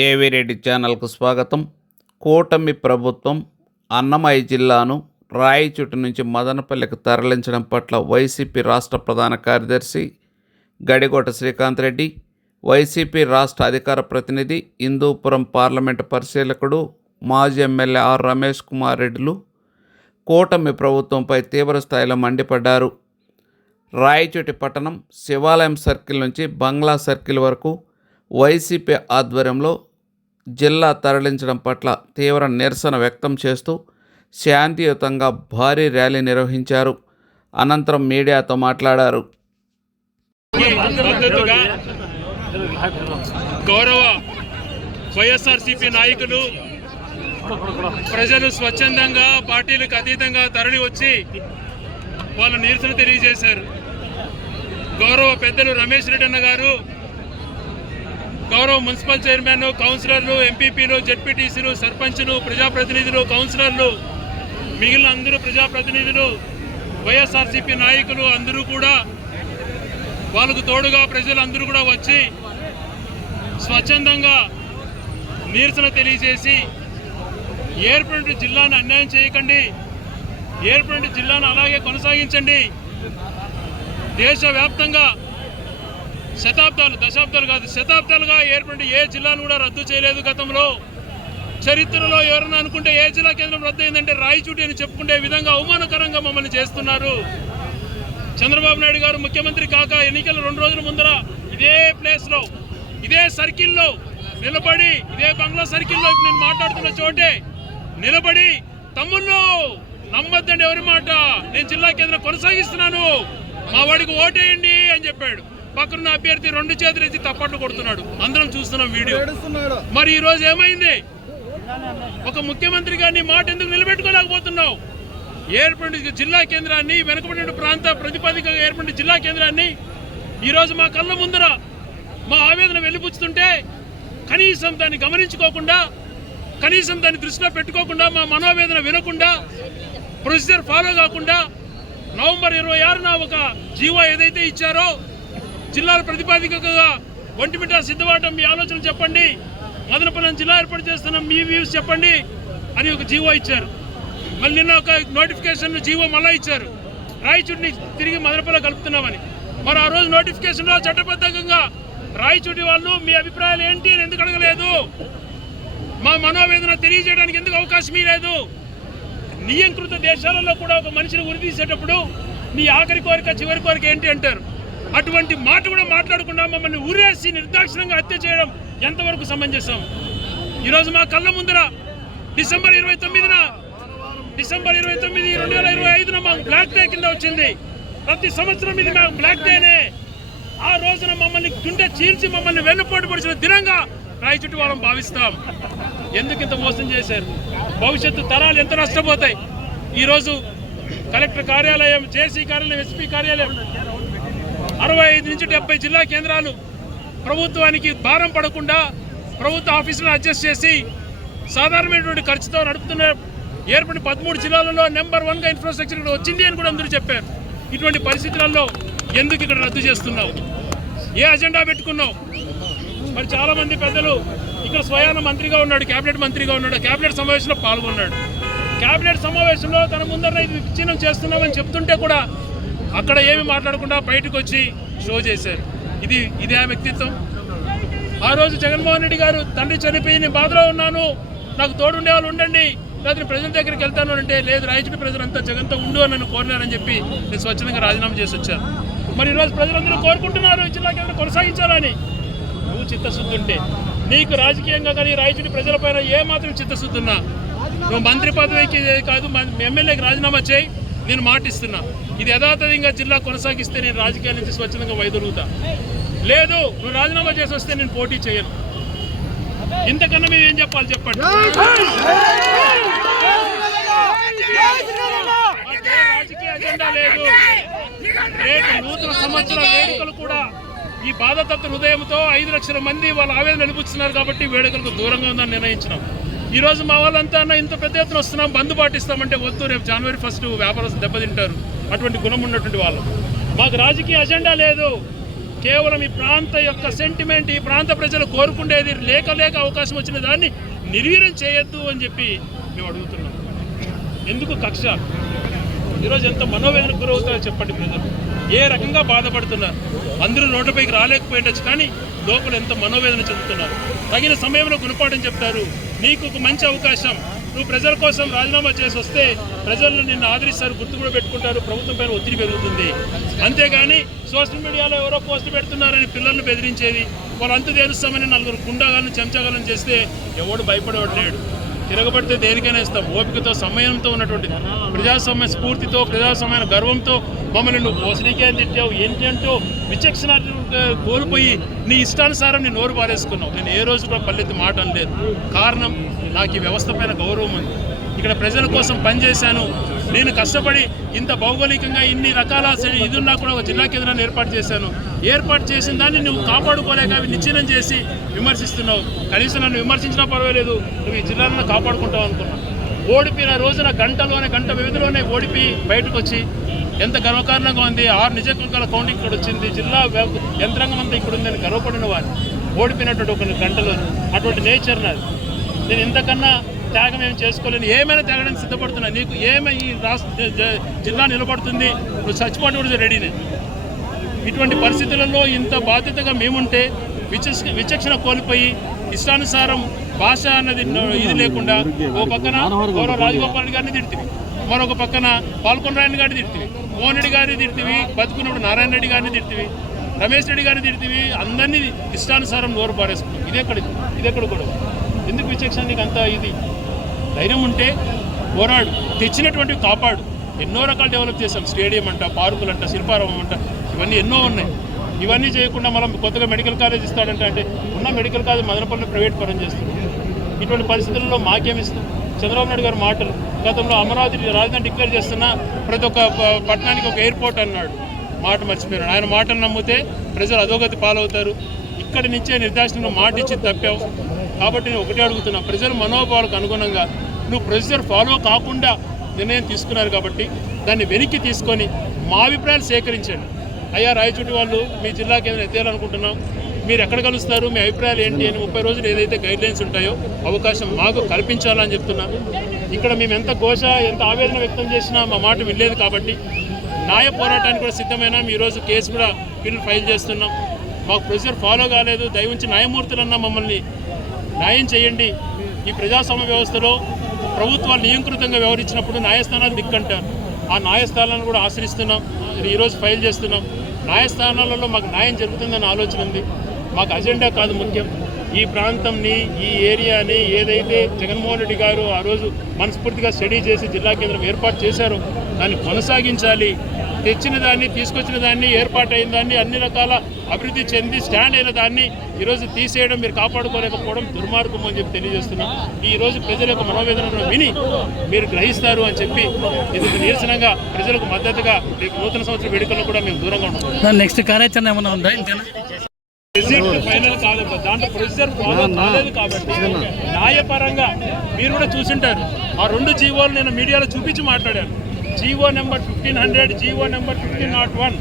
ఏవిరెడ్డి ఛానల్కు స్వాగతం. కూటమి ప్రభుత్వం అన్నమయ్య జిల్లాను రాయచుట్టు నుంచి మదనపల్లికి తరలించడం పట్ల వైసీపీ రాష్ట్ర ప్రధాన కార్యదర్శి గడిగోట శ్రీకాంత్ రెడ్డి వైసీపీ రాష్ట్ర అధికార ప్రతినిధి హిందూపురం పార్లమెంటు పరిశీలకుడు మాజీ ఎమ్మెల్యే ఆర్ రమేష్ కుమార్ రెడ్డిలు కూటమి ప్రభుత్వంపై తీవ్ర స్థాయిలో మండిపడ్డారు. రాయచోటి పట్టణం శివాలయం సర్కిల్ నుంచి బంగ్లా సర్కిల్ వరకు వైసీపీ ఆధ్వర్యంలో జిల్లా తరలించడం పట్ల తీవ్ర నిరసన వ్యక్తం చేస్తూ శాంతియుతంగా భారీ ర్యాలీ నిర్వహించారు. అనంతరం మీడియాతో మాట్లాడారు. గౌరవ వైఎస్ఆర్సీపీ నాయకులు ప్రజలు స్వచ్ఛందంగా పార్టీలకు అతీతంగా తరలి వచ్చి వాళ్ళ నిరసన తెలియజేశారు. గౌరవ పెద్దలు రమేష్ రెడ్డి అన్న గారు గౌరవ మున్సిపల్ చైర్మన్ కౌన్సిలర్లు ఎంపీపీలు జెడ్పీటీసీలు సర్పంచ్లు ప్రజాప్రతినిధులు కౌన్సిలర్లు మిగిలిన అందరూ ప్రజాప్రతినిధులు వైఎస్ఆర్సీపీ నాయకులు అందరూ కూడా వాళ్ళకు తోడుగా ప్రజలందరూ కూడా వచ్చి స్వచ్ఛందంగా నిరసన తెలియజేసి ఏర్పడిన జిల్లాను అన్యాయం చేయకండి ఏర్పడిన జిల్లాను అలాగే కొనసాగించండి. దేశవ్యాప్తంగా శతాబ్దాలు దశాబ్దాలు కాదు శతాబ్దాలుగా ఏర్పడిన ఏ జిల్లాను కూడా రద్దు చేయలేదు గతంలో. చరిత్రలో ఎవరన్నా అనుకుంటే ఏ జిల్లా కేంద్రం రద్దు అయిందంటే రాయచూటి అని చెప్పుకునే విధంగా అవమానకరంగా మమ్మల్ని చేస్తున్నారు. చంద్రబాబు నాయుడు గారు ముఖ్యమంత్రి కాక ఎన్నికల రెండు రోజుల ముందర ఇదే ప్లేస్లో ఇదే సర్కిల్లో నిలబడి ఇదే బంగ్లా సర్కిల్లో ఇప్పుడు నేను మాట్లాడుతున్న చోటే నిలబడి తమ్ముళ్ళు నమ్మద్దండి ఎవరి మాట. నేను జిల్లా కేంద్రం కొనసాగిస్తున్నాను. మా వాడికి ఓటేయండి అని చెప్పాడు. పక్కన అభ్యర్థి రెండు చేతులు ఎత్తి తప్పట్లు కొడుతున్నాడు. అందరం చూస్తున్నాం వీడియో. మరి ఈ రోజు ఏమైంది? ఒక ముఖ్యమంత్రి గారిని మాట ఎందుకు నిలబెట్టుకోలేకపోతున్నావు? ఏర్పడిన జిల్లా కేంద్రాన్ని వెనుకబడిన ప్రాంత ప్రతిపాదికగా ఏర్పడిన జిల్లా కేంద్రాన్ని ఈరోజు మా కళ్ళ ముందర మా ఆవేదన వెళ్ళిపుచ్చుతుంటే కనీసం దాన్ని గమనించుకోకుండా కనీసం దాన్ని దృష్టిలో పెట్టుకోకుండా మా మనోవేదన వినకుండా ప్రొసీజర్ ఫాలో కాకుండా నవంబర్ ఇరవై ఆరున ఒక జీవో ఏదైతే ఇచ్చారో జిల్లాల ప్రతిపాదికగా ఒంటిమిట సిద్ధవాటం మీ ఆలోచనలు చెప్పండి. మదనపల్లి జిల్లా ఏర్పాటు చేస్తున్నాం మీ వ్యూస్ చెప్పండి అని ఒక జీవో ఇచ్చారు. మళ్ళీ నిన్న ఒక నోటిఫికేషన్ జీవో మళ్ళా ఇచ్చారు. రాయచూటిని తిరిగి మదనపల్లి కలుపుతున్నామని. మరి ఆ రోజు నోటిఫికేషన్లో చట్టబద్ధంగా రాయచూటి వాళ్ళు మీ అభిప్రాయాలు ఏంటి అని ఎందుకు అడగలేదు? మా మనోవేదన తెలియజేయడానికి ఎందుకు అవకాశం లేదు నియంకృత దేశాలలో కూడా ఒక మనిషిని ఉరితీసేటప్పుడు నీ ఆఖరి కోరిక చివరి కోరిక ఏంటి అంటారు? అటువంటి మాట కూడా మాట్లాడకుండా మమ్మల్ని ఊరేసి నిర్దాక్షిణంగా హత్య చేయడం ఎంతవరకు సమంజసం? ఈరోజు మా కళ్ళ ముందర డిసెంబర్ ఇరవై తొమ్మిదిన డిసెంబర్ ఇరవై తొమ్మిది రెండు వేల ఇరవై ఐదున మాకు బ్లాక్ డే కింద వచ్చింది. ప్రతి సంవత్సరం ఇది మాకు బ్లాక్ డేనే ఆ రోజున మమ్మల్ని గుండె చీల్చి మమ్మల్ని వెన్నుపోటు పొడిచిన దినంగా రాయచుట్టు వాళ్ళం భావిస్తాం. ఎందుకు ఇంత మోసం చేశారు? భవిష్యత్తు తరాలు ఎంత నష్టపోతాయి? ఈరోజు కలెక్టర్ కార్యాలయం జేసీ కార్యాలయం ఎస్పీ కార్యాలయం అరవై ఐదు నుంచి డెబ్బై జిల్లా కేంద్రాలు ప్రభుత్వానికి భారం పడకుండా ప్రభుత్వ ఆఫీసులను అడ్జస్ట్ చేసి సాధారణమైనటువంటి ఖర్చుతో నడుపుతున్న ఏర్పడిన పదమూడు జిల్లాలలో నెంబర్ వన్గా ఇన్ఫ్రాస్ట్రక్చర్ ఇక్కడ వచ్చింది అని కూడా అందరూ చెప్పారు. ఇటువంటి పరిస్థితులలో ఎందుకు ఇక్కడ రద్దు చేస్తున్నావు? ఏ అజెండా పెట్టుకున్నావు? మరి చాలామంది పెద్దలు ఇక్కడ స్వయాన మంత్రిగా ఉన్నాడు కేబినెట్ మంత్రిగా ఉన్నాడు కేబినెట్ సమావేశంలో పాల్గొన్నాడు. కేబినెట్ సమావేశంలో తన ముందర ఇది విచ్ఛిన్నం చేస్తున్నామని చెప్తుంటే కూడా అక్కడ ఏమి మాట్లాడకుండా బయటకు వచ్చి షో చేశారు. ఇది ఇదే ఆ వ్యక్తిత్వం. ఆ రోజు జగన్మోహన్ రెడ్డి గారు తండ్రి చనిపోయి నేను బాధలో ఉన్నాను. నాకు తోడుండే వాళ్ళు ఉండండి. లేకపోతే ప్రజల దగ్గరికి వెళ్తాను అంటే లేదు రాయచుడి ప్రజలంతా జగన్తో ఉండు అని నన్ను కోరినారని చెప్పి నేను స్వచ్ఛందంగా రాజీనామా చేసి వచ్చాను. మరి ఈరోజు ప్రజలందరూ కోరుకుంటున్నారు జిల్లా కేంద్రం కొనసాగించాలని? నువ్వు చిత్తశుద్ధి ఉంటే నీకు రాజకీయంగా కానీ రాయచుడి ప్రజలపైన ఏ మాత్రం చిత్తశుద్ధి ఉన్నా నువ్వు మంత్రి పదవికి కాదు ఎమ్మెల్యేకి రాజీనామా చేయి. నేను మాటిస్తున్నా. ఇది యథాతథంగా జిల్లా కొనసాగిస్తే నేను రాజకీయాల నుంచి స్వచ్ఛందంగా వైదొలుగుతా. లేదు నువ్వు రాజీనామా చేసి వస్తే నేను పోటీ చేయను. ఇంతకన్నా మేము ఏం చెప్పాలి చెప్పండి? రాజకీయ అజెండా లేదు. రేపు నూతన సంవత్సర వేడుకలు కూడా ఈ బాధతత్వ హృదయంతో ఐదు లక్షల మంది వాళ్ళ ఆవేదన నిలుపుతున్నారు కాబట్టి వేడుకలకు దూరంగా ఉందని నిర్ణయించినాం. ఈరోజు మా వాళ్ళంతా అన్న ఇంత పెద్ద ఎత్తున వస్తున్నాం బంద్ పాటిస్తామంటే వద్దు రేపు జనవరి ఫస్ట్ వ్యాపారస్తులు దెబ్బతింటారు. అటువంటి గుణం ఉన్నటువంటి వాళ్ళు. మాకు రాజకీయ అజెండా లేదు. కేవలం ఈ ప్రాంత యొక్క సెంటిమెంట్ ఈ ప్రాంత ప్రజలు కోరుకుండేది లేక లేక అవకాశం వచ్చిన దాన్ని నిర్వీర్యం చేయొద్దు అని చెప్పి మేము అడుగుతున్నాం. ఎందుకు కక్ష? ఈరోజు ఎంత మనోవేదన గురవుతారో చెప్పండి ప్రజలు. ఏ రకంగా బాధపడుతున్నారు? అందరూ రోడ్డుపైకి రాలేకపోయిండొచ్చు కానీ లోపల ఎంత మనోవేదన చెందుతున్నారు? తగిన సమయంలో గుణపాఠం చెప్తారు. నీకు ఒక మంచి అవకాశం. నువ్వు ప్రజల కోసం రాజీనామా చేసి వస్తే ప్రజలు నిన్ను ఆదరిస్తారు గుర్తు కూడా పెట్టుకుంటారు. ప్రభుత్వం పైన ఒత్తిడి పెరుగుతుంది. అంతేగాని సోషల్ మీడియాలో ఎవరో పోస్ట్ పెడుతున్నారని పిల్లల్ని బెదిరించేది. వాళ్ళంతా తెలుస్తామని నలుగురు గుండాగాలను చెంచగాలను చేస్తే ఎవడు భయపడేవాడు లేడు. తిరగబడితే దేనికైనా ఇస్తాం. ఓపికతో సమయంతో ఉన్నటువంటి ప్రజాస్వామ్య స్ఫూర్తితో ప్రజాస్వామ్య గర్వంతో మమ్మల్ని నువ్వు పోసనీకే తిట్టావు. ఏంటి అంటూ విచక్షణ కోల్పోయి నీ ఇష్టానుసారం నేను నోరు పారేసుకున్నావు. నేను ఏ రోజు కూడా పల్లెత్తి మాట అనలేదు. కారణం నాకు ఈ వ్యవస్థ పైన గౌరవం ఉంది. ఇక్కడ ప్రజల కోసం పనిచేశాను నేను కష్టపడి ఇంత భౌగోళికంగా ఇన్ని రకాల ఇది ఉన్నా కూడా ఒక జిల్లా కేంద్రాన్ని ఏర్పాటు చేశాను. ఏర్పాటు చేసిన దాన్ని నువ్వు కాపాడుకోలేక అవి నిశ్చయం చేసి విమర్శిస్తున్నావు. కనీసం నన్ను విమర్శించినా పర్వాలేదు. నువ్వు ఈ జిల్లాలను కాపాడుకుంటావు అనుకున్నావు ఓడిపోయిన రోజున గంటలోనే గంట వ్యవధిలోనే ఓడిపి బయటకు వచ్చి ఎంత గర్వకారణంగా ఉంది? ఆరు నిజకుల కౌంటింగ్ ఇక్కడ వచ్చింది. జిల్లా యంత్రాంగం అంతా ఇక్కడ ఉందని గర్వపడిన వారు. ఓడిపోయినటువంటి ఒక గంటలో అటువంటి నేచర్ నాది. నేను ఇంతకన్నా త్యాగం ఏం చేసుకోలేను. ఏమైనా త్యాగడానికి సిద్ధపడుతున్నా. నీకు ఏమై ఈ రాష్ట్ర జిల్లా నిలబడుతుంది? నువ్వు చచ్చిపోవడం కూడా రెడీనే ఇటువంటి పరిస్థితులలో ఇంత బాధ్యతగా మేముంటే విచక్ష విచక్షణ కోల్పోయి ఇష్టానుసారం భాష అన్నది ఇది లేకుండా ఓ పక్కన గౌరవ రాజగోపాల్ గారిని తిడుతుంది మరొక పక్కన పాల్కొన గారిని తిడుతుంది మోహన్ రెడ్డి గారిని తిడుతుంది బతుకున్నప్పుడు నారాయణ రెడ్డి గారిని తిడుతుంది రమేష్ రెడ్డి గారిని తిడుతుంది అందరినీ ఇష్టానుసారం నోరు పారేసుకుంటాం ఇదెక్కడ ఇదెక్కడ కూడా ఎందుకు విచక్షణ? నీకు అంత ఇది? ధైర్యం ఉంటే పోరాడు తెచ్చినటువంటివి కాపాడు. ఎన్నో రకాలు డెవలప్ చేశాం. స్టేడియం అంట పార్కులు అంట శిల్పారామం అంట ఇవన్నీ ఎన్నో ఉన్నాయి. ఇవన్నీ చేయకుండా మనం కొత్తగా మెడికల్ కాలేజ్ ఇస్తాడంటే అంటే ఉన్న మెడికల్ కాలేజ్ మదనపల్లి ప్రైవేట్ పరం చేస్తుంది. ఇటువంటి పరిస్థితుల్లో మాకేమిస్తాం చంద్రబాబు నాయుడు గారి మాటలు. గతంలో అమరావతి రాజధాని డిక్లేర్ చేస్తున్న ప్రతి ఒక్క ప- పట్టణానికి ఒక ఎయిర్పోర్ట్ అన్నాడు. మాట మర్చిపోయారు. ఆయన మాటను నమ్మితే ప్రజలు అధోగతి పాలవుతారు. ఇక్కడి నుంచే నిర్దాక్షిణంగా మాట ఇచ్చి తప్పావు. కాబట్టి నేను ఒకటే అడుగుతున్నా ప్రజల మనోభావాలకు అనుగుణంగా నువ్వు ప్రొసీజర్ ఫాలో కాకుండా నిర్ణయం తీసుకున్నారు కాబట్టి దాన్ని వెనక్కి తీసుకొని మా అభిప్రాయాలు సేకరించండి. అయ్యా రాయచూటి వాళ్ళు మీ జిల్లా కేంద్రం ఎత్తేయాలనుకుంటున్నాం. మీరు ఎక్కడ కలుస్తారు? మీ అభిప్రాయాలు ఏంటి? అని ముప్పై రోజులు ఏదైతే గైడ్ లైన్స్ ఉంటాయో అవకాశం మాకు కల్పించాలని చెప్తున్నాను ఇక్కడ మేము ఎంత ఘోష ఎంత ఆవేదన వ్యక్తం చేసినా మా మాట వినలేదు కాబట్టి న్యాయ పోరాటానికి కూడా సిద్ధమైన? ఈరోజు కేసు కూడా బిల్లు ఫైల్ చేస్తున్నాం. మాకు ప్రొసీజర్ ఫాలో కాలేదు. దయవుంచి న్యాయమూర్తులన్నా మమ్మల్ని న్యాయం చేయండి. ఈ ప్రజాస్వామ్య వ్యవస్థలో ప్రభుత్వాలు నియంకృతంగా వ్యవహరించినప్పుడు న్యాయస్థానాలు దిక్కంటారు. ఆ న్యాయస్థానాలను కూడా ఆశ్రయిస్తున్నాం. ఈరోజు ఫైల్ చేస్తున్నాం. న్యాయస్థానాలలో మాకు న్యాయం జరుగుతుందన్న ఆలోచన ఉంది. మాకు అజెండా కాదు ముఖ్యం. ఈ ప్రాంతంని ఈ ఏరియాని ఏదైతే జగన్మోహన్ రెడ్డి గారు ఆ రోజు మనస్ఫూర్తిగా స్టడీ చేసి జిల్లా కేంద్రం ఏర్పాటు చేశారో దాన్ని కొనసాగించాలి. తెచ్చిన దాన్ని తీసుకొచ్చిన దాన్ని ఏర్పాటైన దాన్ని అన్ని రకాల అభివృద్ధి చెంది స్టాండ్ అయిన దాన్ని ఈరోజు తీసేయడం మీరు కాపాడుకోలేకపోవడం దుర్మార్గం అని చెప్పి తెలియజేస్తున్నాం. ఈరోజు ప్రజల యొక్క మనోవేదనను విని మీరు గ్రహిస్తారు అని చెప్పి ఇందుకు నిరసనంగా ప్రజలకు మద్దతుగా రేపు నూతన సంవత్సర వేడుకల్లో కూడా మేము దూరంగా ఉంటాం నెక్స్ట్ కార్యాచరణ ఏమైనా ఉందా ఫైనల్ కాదు దాంట్లో ప్రొసీజర్ ఫాలో కాలేదు కాబట్టి న్యాయపరంగా మీరు కూడా చూసింటారు. ఆ రెండు జీవోలు నేను మీడియాలో చూపించి మాట్లాడాను. G O number fifteen hundred G O number fifteen not one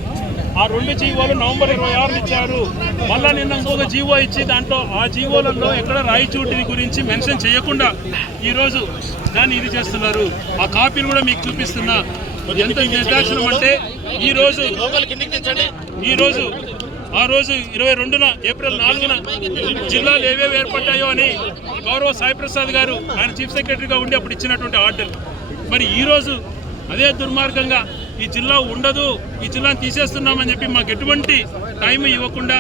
ఆ రెండు జీవోలు నవంబర్ ఇరవై ఆరున ఇచ్చారు. మళ్ళా నిన్న ఇంకొక జీవో ఇచ్చి దాంట్లో ఆ జీవోలలో ఎక్కడ రాయిచూటిని గురించి మెన్షన్ చేయకుండా ఈరోజు దాన్ని ఇది చేస్తున్నారు. ఆ కాపీని కూడా మీకు చూపిస్తున్నా. ఎంత నిర్దాక్షిణం అంటే ఈ రోజు ఈ రోజు ఆ రోజు ఇరవై రెండున ఏప్రిల్ నాలుగున జిల్లాలు ఏవేవి ఏర్పడ్డాయో అని గౌరవ సాయి ప్రసాద్ గారు ఆయన చీఫ్ సెక్రటరీగా ఉండి అప్పుడు ఇచ్చినటువంటి ఆర్డర్ మరి ఈరోజు అదే దుర్మార్గంగా ఈ జిల్లా ఉండదు ఈ జిల్లాను తీసేస్తున్నామని చెప్పి మాకు ఎటువంటి టైం ఇవ్వకుండా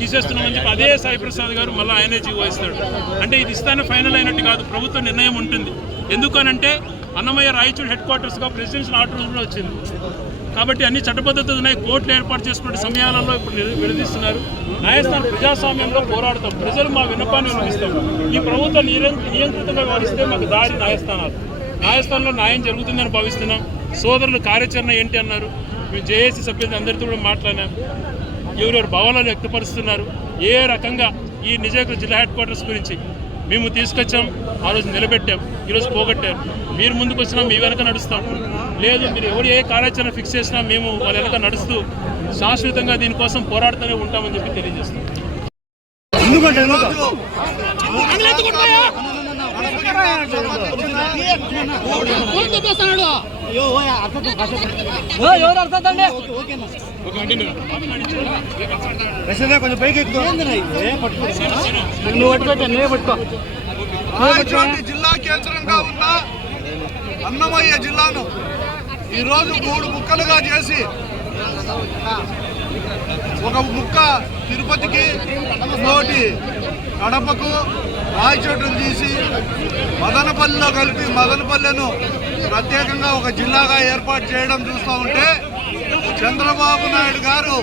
తీసేస్తున్నామని చెప్పి అదే సాయి ప్రసాద్ గారు మళ్ళీ ఆయనే జీవోహిస్తాడు అంటే ఇది ఇస్తానే ఫైనల్ అయినట్టు కాదు ప్రభుత్వ నిర్ణయం ఉంటుంది. ఎందుకనంటే అన్నమయ్య రాయచూర్ హెడ్ క్వార్టర్స్గా ప్రెసిడెన్షియల్ ఆర్డర్ కూడా వచ్చింది. కాబట్టి అన్ని చట్టబద్ధతలు ఉన్నాయి. కోర్టులు ఏర్పాటు చేసుకునే సమయాలలో ఇప్పుడు విడదీస్తున్నారు. న్యాయస్థానం ప్రజాస్వామ్యంలో పోరాడతాం. ప్రజలు మా విన్నపాన్ని వినిపిస్తాం ఈ ప్రభుత్వం నియంత్రితంగా వ్యవహరిస్తే మాకు దారి న్యాయస్థానాలు. న్యాయస్థానంలో న్యాయం జరుగుతుందని భావిస్తున్నాం. సోదరుల కార్యాచరణ ఏంటి అన్నారు. మేము జేఏసీ సభ్యులు అందరితో కూడా మాట్లాడినాం. ఎవరెవరు భావనలు వ్యక్తపరుస్తున్నారు. ఏ రకంగా ఈ నిజాగ్ర జిల్లా హెడ్ క్వార్టర్స్ గురించి మేము తీసుకొచ్చాం. ఆ రోజు నిలబెట్టాం. ఈరోజు పోగొట్టారు. మీరు ముందుకు వచ్చినా మీ వెనక నడుస్తాం. లేదు మీరు ఎవరు ఏ కార్యాచరణ ఫిక్స్ చేసినా మేము వాళ్ళ వెనక నడుస్తూ శాశ్వతంగా దీనికోసం పోరాడుతూనే ఉంటామని చెప్పి తెలియజేస్తున్నాం. రాయచోటి జిల్లా కేంద్రంగా ఉన్న అన్నమయ్య జిల్లాను ఈరోజు మూడు ముక్కలుగా చేసి ఒక ముక్క తిరుపతికి నోటి కడపకు రాయచోటును తీసి మదనపల్లిలో కలిపి మదనపల్లెను ప్రత్యేకంగా ఒక జిల్లాగా ఏర్పాటు చేయడం చూస్తూ ఉంటే చంద్రబాబు నాయుడు గారు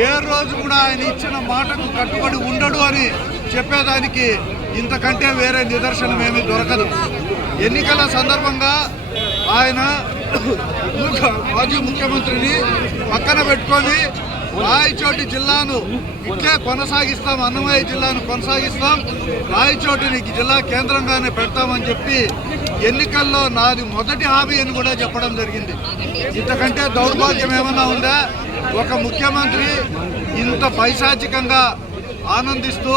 ఏ రోజు కూడా ఆయన ఇచ్చిన మాటకు కట్టుబడి ఉండడు అని చెప్పేదానికి ఇంతకంటే వేరే నిదర్శనం ఏమీ దొరకదు. ఎన్నికల సందర్భంగా ఆయన మాజీ ముఖ్యమంత్రిని పక్కన పెట్టుకొని రాయచోటి జిల్లాను ఇట్లే కొనసాగిస్తాం అన్నమయ్య జిల్లాను కొనసాగిస్తాం. రాయచోటిని జిల్లా కేంద్రంగానే పెడతామని చెప్పి ఎన్నికల్లో నాది మొదటి హామీ అని కూడా చెప్పడం జరిగింది. ఇంతకంటే దౌర్భాగ్యం ఏమన్నా ఉందా? ఒక ముఖ్యమంత్రి ఇంత పైశాచికంగా ఆనందిస్తూ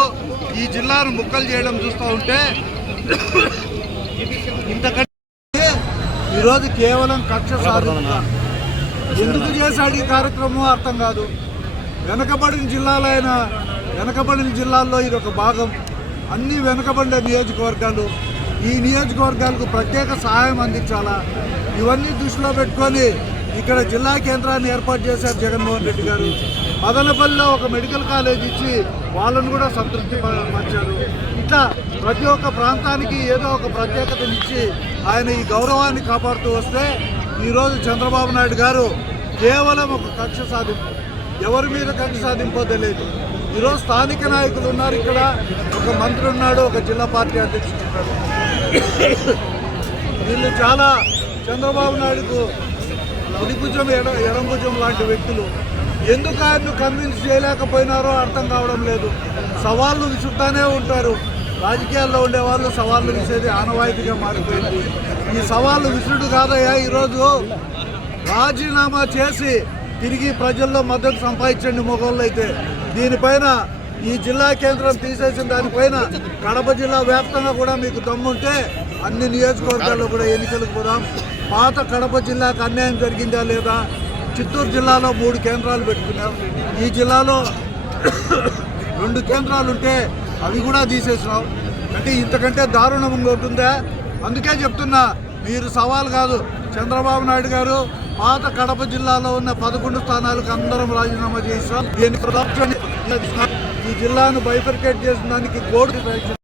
ఈ జిల్లాను ముక్కలు చేయడం చూస్తూ ఉంటే ఇంతకంటే ఈరోజు కేవలం కక్ష సాధించిన ఎందుకు చేశాడు ఈ కార్యక్రమం అర్థం కాదు. వెనకబడిన జిల్లాలైన వెనకబడిన జిల్లాల్లో ఇది ఒక భాగం. అన్ని వెనకబడిన నియోజకవర్గాలు ఈ నియోజకవర్గాలకు ప్రత్యేక సహాయం అందించాలా? ఇవన్నీ దృష్టిలో పెట్టుకొని ఇక్కడ జిల్లా కేంద్రాన్ని ఏర్పాటు చేశారు జగన్మోహన్ రెడ్డి గారు. మదనపల్లిలో ఒక మెడికల్ కాలేజ్ ఇచ్చి వాళ్ళను కూడా సంతృప్తి పరిచారు. ఇట్లా ప్రతి ఒక్క ప్రాంతానికి ఏదో ఒక ప్రత్యేకతనిచ్చి ఆయన ఈ గౌరవాన్ని కాపాడుతూ వస్తే ఈరోజు చంద్రబాబు నాయుడు గారు కేవలం ఒక కక్ష సాధింపు ఎవరి మీద కక్ష సాధింపో తెలియదు. ఈరోజు స్థానిక నాయకులు ఉన్నారు ఇక్కడ. ఒక మంత్రి ఉన్నాడు ఒక జిల్లా పార్టీ అధ్యక్షుడు ఉన్నాడు. వీళ్ళు చాలా చంద్రబాబు నాయుడుకు కుడిభుజం ఎడ ఎడంభుజం లాంటి వ్యక్తులు. ఎందుకు ఆయన్ను కన్విన్స్ చేయలేకపోయినారో అర్థం కావడం లేదు. సవాళ్ళు విసురుతానే ఉంటారు. రాజకీయాల్లో ఉండేవాళ్ళు సవాళ్ళు విసేది ఆనవాయితీగా మారిపోయింది. ఈ సవాళ్ళు విసురుడు కాదయ్యా ఈరోజు రాజీనామా చేసి తిరిగి ప్రజల్లో మద్దతు సంపాదించండి మొగోళ్ళు అయితే. దీనిపైన ఈ జిల్లా కేంద్రం తీసేసిన దానిపైన కడప జిల్లా వ్యాప్తంగా కూడా మీకు దమ్ముంటే అన్ని నియోజకవర్గాల్లో కూడా ఎన్నికలకు పోదాం. పాత కడప జిల్లాకు అన్యాయం జరిగిందా లేదా? చిత్తూరు జిల్లాలో మూడు కేంద్రాలు పెట్టుకున్నాం. ఈ జిల్లాలో రెండు కేంద్రాలు ఉంటే అవి కూడా తీసేసినాం. అంటే ఇంతకంటే దారుణం ఇంకోటి అందుకే చెప్తున్నా మీరు సవాల్ కాదు. చంద్రబాబు నాయుడు గారు పాత కడప జిల్లాలో ఉన్న పదకొండు స్థానాలకు అందరం రాజీనామా చేసాం దీని ప్రభుత్వాన్ని ఈ జిల్లాను బైఫర్కేట్ చేసిన దానికి కోర్టు